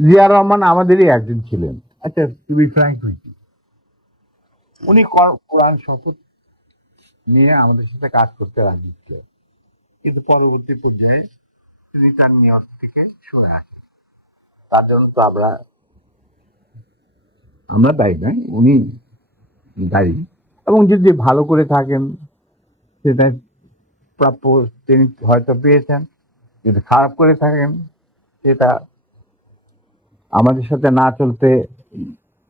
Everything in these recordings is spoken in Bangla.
জিয়া রহমান আমাদেরই একজন ছিলেন। আচ্ছা টু বি ফ্র্যাঙ্ক উইথ উনি কর- কোরআন শপথ নিয়ে আমাদের সাথে কাজ করতে রাজি ছিলেন। কিন্তু পরবর্তী পর্যায়ে তিনি তার নিয়ত থেকে সরে আসেন। তার জন্য তো আমরা আমরা দায়ী নয় উনি দায়ী। এবং যদি ভালো করে থাকেন সেটা প্রাপ্য তিনি হয়তো পেয়েছেন। যদি খারাপ করে থাকেন সেটা আমাদের সাথে না চলতে,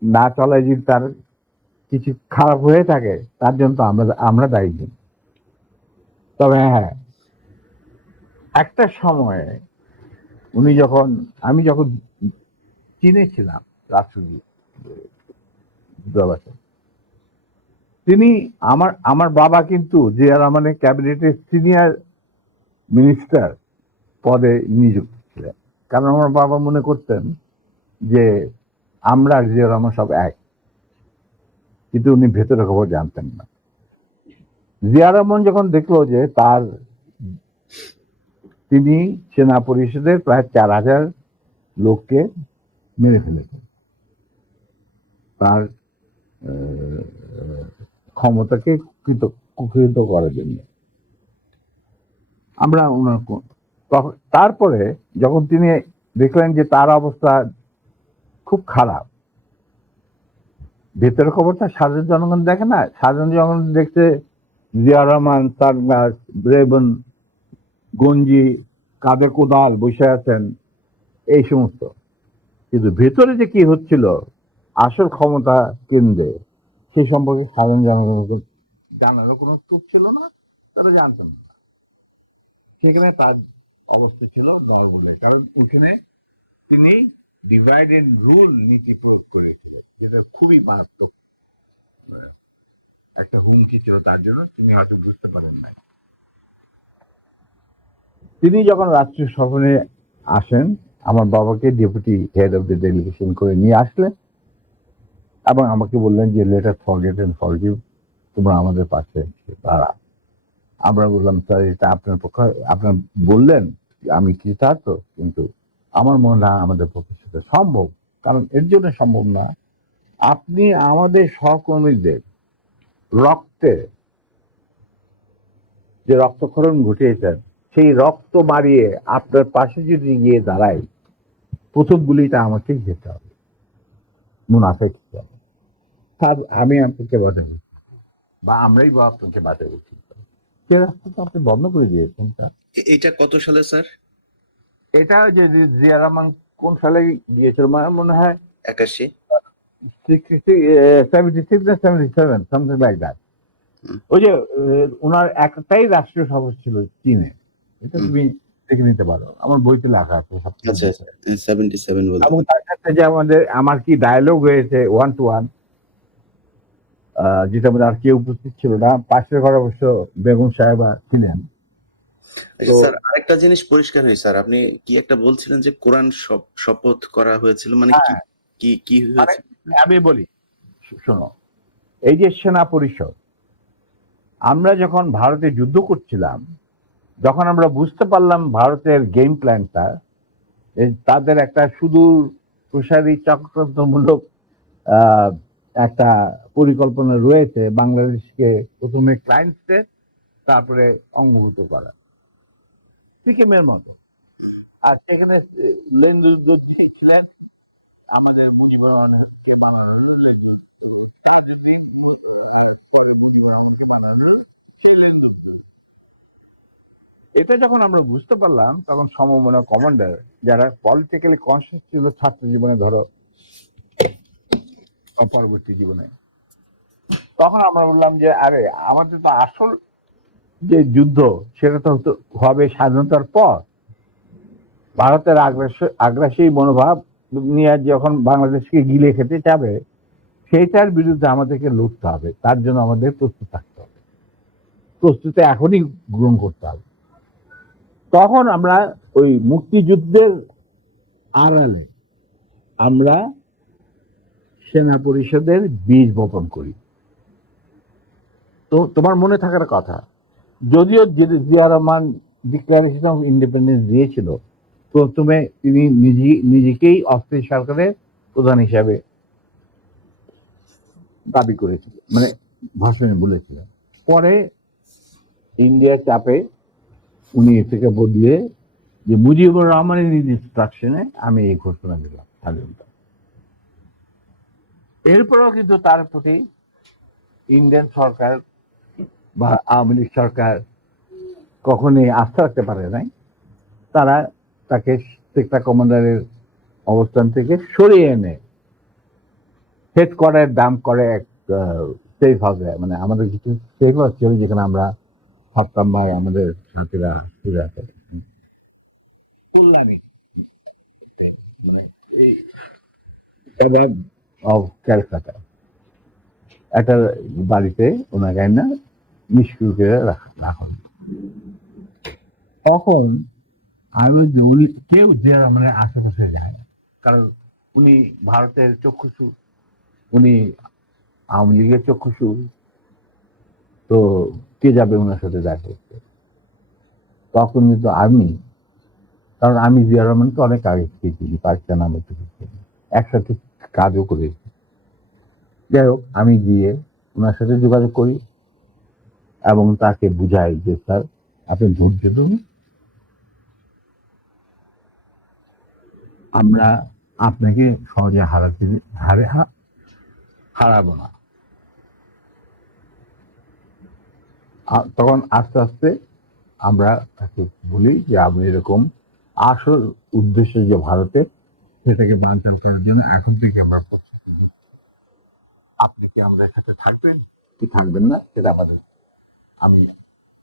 না চলায় যদি তার কিছু খারাপ হয়ে থাকে, তার জন্য তো আমরা আমরা দায়ী। তবে হ্যাঁ একটা সময়ে উনি যখন, আমি যখন চীনে ছিলাম রাষ্ট্রদূত দূতাবাসে তিনি আমার আমার বাবা কিন্তু যে আর রহমানের ক্যাবিনেটের সিনিয়র মিনিস্টার পদে নিযুক্ত ছিলেন। কারণ আমার বাবা মনে করতেন যে আমরা আর জিয়া রহমান সব এক। কিন্তু উনি ভেতরে খবর জানতেন না। জিয়া রহমান যখন দেখল যে তার তিনি সেনা পরিষদের প্রায় চার হাজার লোককে মেরে ফেলেছেন। তার ক্ষমতাকে কৃত কুকৃত করার জন্য। আমরা ওনার তারপরে যখন তিনি দেখলেন যে তার অবস্থা খুব খারাপ। ভেতরের খবরটা সাধারণ জনগণ দেখে না। সাধারণ জনগণ দেখছে জিয়া রহমান সারমাস রেবন, গঞ্জি কাঁধে কোদাল বসে আছেন, এই সমস্ত। কিন্তু ভেতরে যে কি হচ্ছিল, আসল ক্ষমতা কেন্দ্রে সেই সম্পর্কে সাধারণ জনগণের জানারও কোনো সুখ ছিল না, তারা জানতেন না। সেখানে তার অবস্থা ছিল নরবলে কারণ এখানে তিনি ডিভাইড রুল নীতি প্রয়োগ করেছিলেন যেটা খুবই মারাত্মক। একটা হুমকি ছিল তার জন্য তিনি হয়তো বুঝতে পারেন। নাই তিনি যখন রাষ্ট্রীয় সফরে আসেন, আমার বাবাকে deputy head of the delegation করে নিয়ে আসলেন এবং আমাকে বললেন যে লেটার ফরগেট এন্ড ফরগিভ তোমরা আমাদের পাশে দাঁড়া। আমরা বললাম, স্যার, এটা আপনার পক্ষে আপনার বললেন, আমি কৃতার্থ, কিন্তু আমার মনে হয় আমাদের পক্ষে সেটা সম্ভব। কারণ এর জন্য সম্ভব না। আপনি আমাদের সহকর্মীদের রক্তে যে রক্তক্ষরণ ঘটিয়েছেন, সেই রক্ত মারিয়ে আপনার পাশে যদি গিয়ে দাঁড়াই প্রথম গুলিটা আমাকেই যেতে হবে। মুনাফে খেতে হবে। স্যার, আমি আপনাকে করছি বা আমরাই বা আপনাকে বাধা করছি সে রাস্তা তো আপনি বন্ধ করে দিয়েছেন, স্যার? এটা কত সালে, স্যার? এটা যে জিয়া রহমান কোন সালে গিয়েছিল? আমার মনে হয় একাশি। সেভেন্টি সিক্স না seventy seven something like that ওই যে ওনার একটাই রাষ্ট্রীয় সফর ছিল চীনে। এটা তুমি দেখে নিতে পারো। আমার বইতে লেখা আছে। আচ্ছা এবং তার সাথে যে আমাদের আমার কি ডায়লগ হয়েছে ওয়ান টু ওয়ান যেটা আমাদের আর কেউ উপস্থিত ছিল না। পাশের ঘর অবশ্য বেগম সাহেবা ছিলেন। আচ্ছা স্যার আরেকটা জিনিস পরিষ্কার হয়েছে স্যার। আপনি কি একটা বলছিলেন যে কোরআন শপথ করা হয়েছিল? মানে কি হ্যাঁ। কি কি হয়েছে? আমি বলি শোনো। এই যে সেনা পরিষদ আমরা যখন ভারতে যুদ্ধ করছিলাম যখন আমরা বুঝতে পারলাম ভারতের গেম প্ল্যানটা তাদের একটা সুদূর প্রসারী চক্রান্তমূলক একটা পরিকল্পনা রয়েছে বাংলাদেশকে প্রথমে ক্লায়েন্ট স্টেট তারপরে অঙ্গভূত করা সিকিমের মতো। আর সেখানে লেন্দু ছিলেন আমাদের মুজিবুর রহমানকে বানানোর লেন্দু মুজিবুর রহমানকে বানানোর সেই লেন্দু এটা যখন আমরা বুঝতে পারলাম তখন সমমনা কমান্ডার যারা পলিটিক্যালি কনসিয়াস ছিল ছাত্র জীবনে ধরো পরবর্তী জীবনে তখন আমরা বললাম যে আরে আমাদের তো আসল যে যুদ্ধ, সেটা তো হবে স্বাধীনতার পর। ভারতের আগ্রাস- আগ্রাসী মনোভাব নিয়ে যখন বাংলাদেশকে গিলে খেতে যাবে, সেইটার বিরুদ্ধে আমাদেরকে লড়তে হবে। তার জন্য আমাদের প্রস্তুত থাকতে হবে। প্রস্তুতি এখনই গ্রহণ করতে হবে। তখন আমরা ওই মুক্তিযুদ্ধের আড়ালে আমরা সেনা পরিষদের বীজ বপন করি। তো তোমার মনে থাকার কথা যদিও Zia Rahman declaration of independence দিয়েছিল, প্রথমে তিনি নিজে, নিজেকেই অস্থায়ী সরকারের প্রধান হিসাবে দাবি করেছিলেন মানে ভাষণে বলেছিলেন। পরে ইন্ডিয়ার চাপে উনি থেকে বদলে যে মুজিবুর রহমানের ইনস্ট্রাকশনে আমি এই ঘোষণা দিলাম স্বাধীনতা। এরপরেও কিন্তু তার প্রতি ইন্ডিয়ান সরকার বা আওয়ামী লীগ সরকার কখনোই আস্থা রাখতে পারে নাই, তারা তাকে সেক্টর কমান্ডারের অবস্থান থেকে সরিয়ে এনে সেট করার দাম করে এক সেফ হাউসে মানে আমাদের কিছু সেফ ছিল যেখানে আমরা থাকতাম বা আমাদের সাথীরা ফিরে অফ ক্যালকাটা। একটা বাড়িতে ওনাকে না নিষ্ক্রিয় করে রাখা হয়। তখন আমি বলছি, উনি কেউ যে মানে আশেপাশে যায় কারণ উনি ভারতের চক্ষুষু উনি আওয়ামী লীগের চক্ষুষু তো কে যাবে ওনার সাথে দেখা করতে? তখন কিন্তু আমি কারণ আমি জিয়া রহমানকে অনেক আগে চিনি পাকিস্তান থেকে একসাথে কাজও করেছি। যাই হোক আমি গিয়ে ওনার সাথে যোগাযোগ করি। এবং তাকে বুঝাই যে, স্যার, আপনি ধৈর্য ধরুন। আমরা আপনাকে সহজে হারাতে হারে হারাবো না। তখন আস্তে আস্তে আমরা তাকে বলি যে আমি এরকম আসল উদ্দেশ্য যে ভারতে, সেটাকে বানচাল করার জন্য এখন থেকে আমরা আপনি কি আমাদের সাথে থাকবেন? কি থাকবেন না, সেটা আমাদের আমি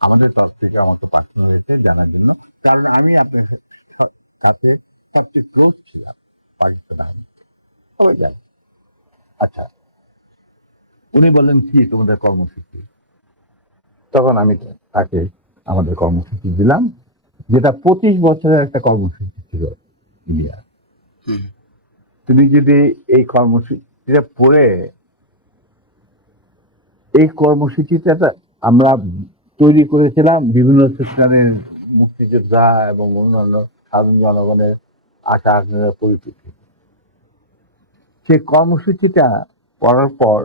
আমাদের তরফ থেকে আমাকে পাঠানো হয়েছে জানার জন্য। কারণ আমি আপনার সাথে সবচেয়ে ক্লোজ ছিলাম পাকিস্তান আর্মি সবাই জানে। আচ্ছা উনি বললেন কি তোমাদের কর্মসূচি? তখন আমি তাকে আমাদের কর্মসূচি দিলাম যেটা পঁচিশ বছরের একটা কর্মসূচি ছিল ইন্ডিয়া। তুমি যদি এই কর্মসূচিটা পড়ে এই কর্মসূচিটা আমরা তৈরি করেছিলাম বিভিন্ন সেকশনের মুক্তিযোদ্ধা এবং অন্যান্য সাধারণ জনগণের আশা আকাঙ্ক্ষার পরিপ্রেক্ষিতে। সেই কর্মসূচিটা করার পর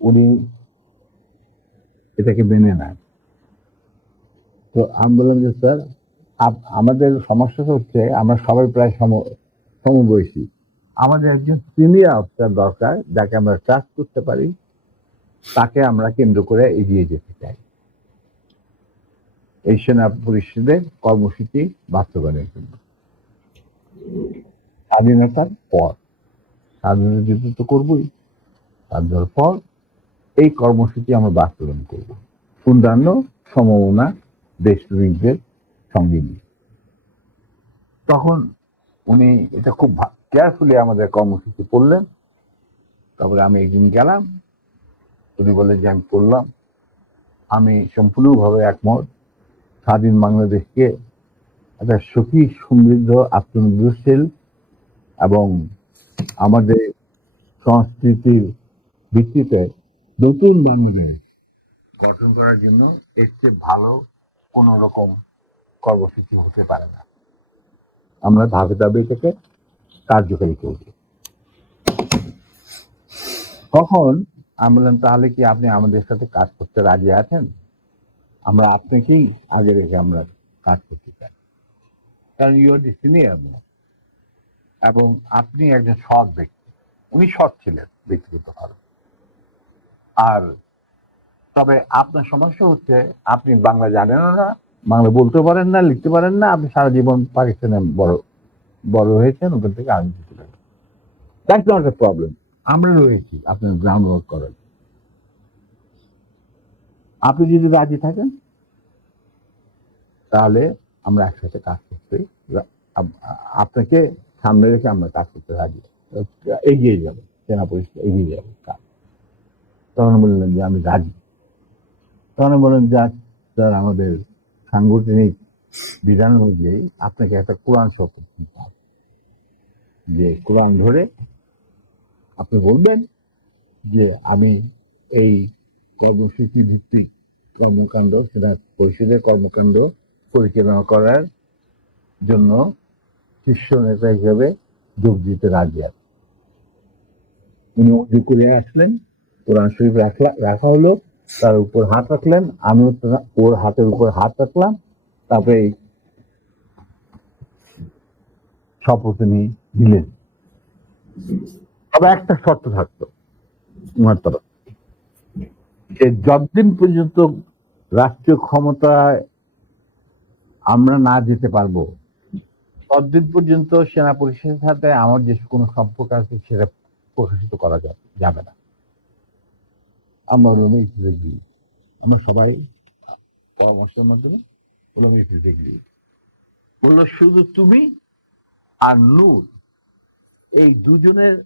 উনি এটাকে মেনে নেন। তো আমি বললাম যে, স্যার আমাদের সমস্যা হচ্ছে আমরা সবাই প্রায় সম, সমবয়সী। আমাদের একজন সিনিয়র অফিসার দরকার, যাকে আমরা ট্রাস্ট করতে পারি। তাকে আমরা কেন্দ্র করে এগিয়ে যেতে চাই। এই সেনা পরিষদের কর্মসূচি বাস্তবায়নের জন্য। স্বাধীনতার পর, স্বাধীনতা যুদ্ধ তো করবই, স্বাধীনতার পর এই কর্মসূচি আমরা বাস্তবায়ন করব। অন্যান্য সমমনা দেশপ্রেমিকদের সঙ্গে নিয়ে। তখন উনি এটা খুব কেয়ারফুলি আমাদের কর্মসূচি পড়লেন। তারপরে আমি একদিন গেলাম উনি বলে যে আমি পড়লাম আমি সম্পূর্ণভাবে একমত। স্বাধীন বাংলাদেশকে একটা সুখী, সমৃদ্ধ, আত্মনির্ভরশীল এবং আমাদের সংস্কৃতির ভিত্তিতে নতুন বাংলাদেশ গঠন করার জন্য এর চেয়ে ভালো কোন রকম কর্মসূচি হতে পারে না। আমরা ধাপে ধাপে থেকে কার্যকরী করব তখন আমি বললাম, তাহলে কি আপনি আমাদের সাথে কাজ করতে রাজি আছেন? আমরা আপনাকেই আগে রেখে আমরা কাজ করতে চাই। কারণ ইউর দি সিনিয়র এবং আপনি একজন সৎ ব্যক্তি। উনি সৎ ছিলেন ব্যক্তিগতভাবে। আর তবে আপনার সমস্যা হচ্ছে, আপনি বাংলা জানেন না, বাংলা বলতে পারেন না, লিখতে পারেন না, আপনি সারা জীবন পাকিস্তানে বড় বড় হয়েছেন, ওখান থেকে আমি দ্যাটস নট এ প্রবলেম আমরা রয়েছি আপনার গ্রাউন্ড ওয়ার্ক করার আপনি যদি রাজি থাকেন তাহলে আমরা একসাথে কাজ করতে আপনাকে সামনে রেখে আমরা কাজ করতে রাজি। এগিয়ে যাবে সেনা পরিষদ এগিয়ে যাবে কাজ। তখন বললেন যে আমি রাজি। তখন বললেন যে আচ্ছা, স্যার আমাদের সাংগঠনিক বিধান অনুযায়ী আপনাকে একটা কোরআন শপথ। যে কোরআন ধরে আপনি বলবেন যে আমি এই কর্মসূচি ভিত্তিক কর্মকাণ্ড, সেটা পরিষদের কর্মকাণ্ড পরিচালনা করার জন্য শীর্ষ নেতা হিসেবে যোগ দিতে রাজি আছে। উনি উজু করে আসলেন, কোরআন শরীফ রাখলা, রাখা হলো, তার উপর হাত রাখলেন, আমিও ওর হাতের উপর হাত রাখলাম, তারপরে শপথ উনি দিলেন। তবে একটা শর্ত থাকতো উনার তরফ যে যতদিন পর্যন্ত রাষ্ট্রীয় ক্ষমতায় আমরা না যেতে পারব, ততদিন পর্যন্ত সেনা পরিষদের সাথে আমার যে কোনো সম্পর্ক আছে, সেটা প্রকাশিত করা যাবে না। আমরা এই ডিগ্রি আমরা সবাই পরামর্শের মাধ্যমে এই ডিগ্রি বলল, শুধু তুমি আর নূর, এই দুজনের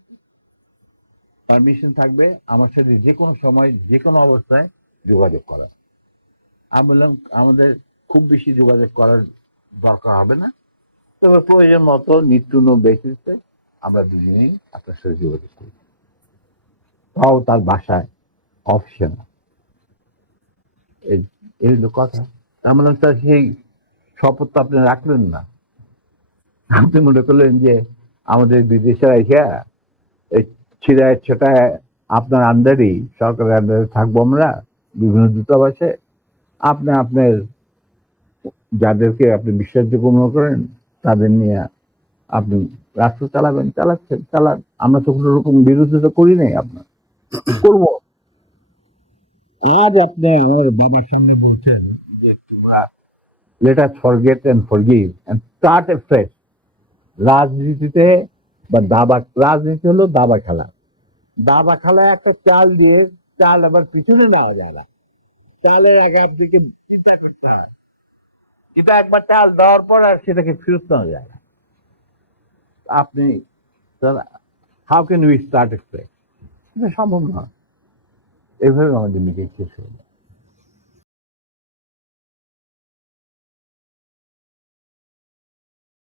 পারমিশন থাকবে আমার সাথে যে কোনো সময়, যে কোনো অবস্থায় যোগাযোগ করা আমি বললাম, আমাদের খুব বেশি যোগাযোগ করার দরকার হবে না। তবে প্রয়োজন মতো নিত্য বেসিসে আমরা দুজনেই আপনার সাথে যোগাযোগ করি। তাও তার বাসায় অপশন এই কথা। তার মানে তার সেই শপথ আপনি রাখলেন না। আপনি মনে করলেন যে আমাদের আইসা এই ছিড়ায় ছেটায় আপনার আন্ডারই সরকারের আন্ডারে থাকব আমরা, বিভিন্ন দূতাবাসে। আপনি আপনার যাদেরকে আপনি বিশ্বাসযোগ্য মনে করেন, তাদের নিয়ে আপনি রাষ্ট্র চালাবেন, চালাচ্ছেন, চালান। আমরা তো কোনো রকম বিরোধিতা করি নাই আপনার। করব। আজ আপনি আমার বাবার সামনে বলছেন যে তোমরা let us forget and forgive and start a fresh রাজনীতিতে বা দাবা, রাজনীতি হলো দাবা খেলা। দাবা খেলায় একটা চাল দিয়ে চাল আবার পিছনে নেওয়া যায় না। চালের আগে আপনাকে চিন্তা করতে হয়। এটা একবার চাল দেওয়ার পর আর সেটাকে ফেরত নেওয়া যায় না। আপনি how can we start express এটা সম্ভব নয়। এভাবে আমাদের মিটিং শেষ হয়ে যায়।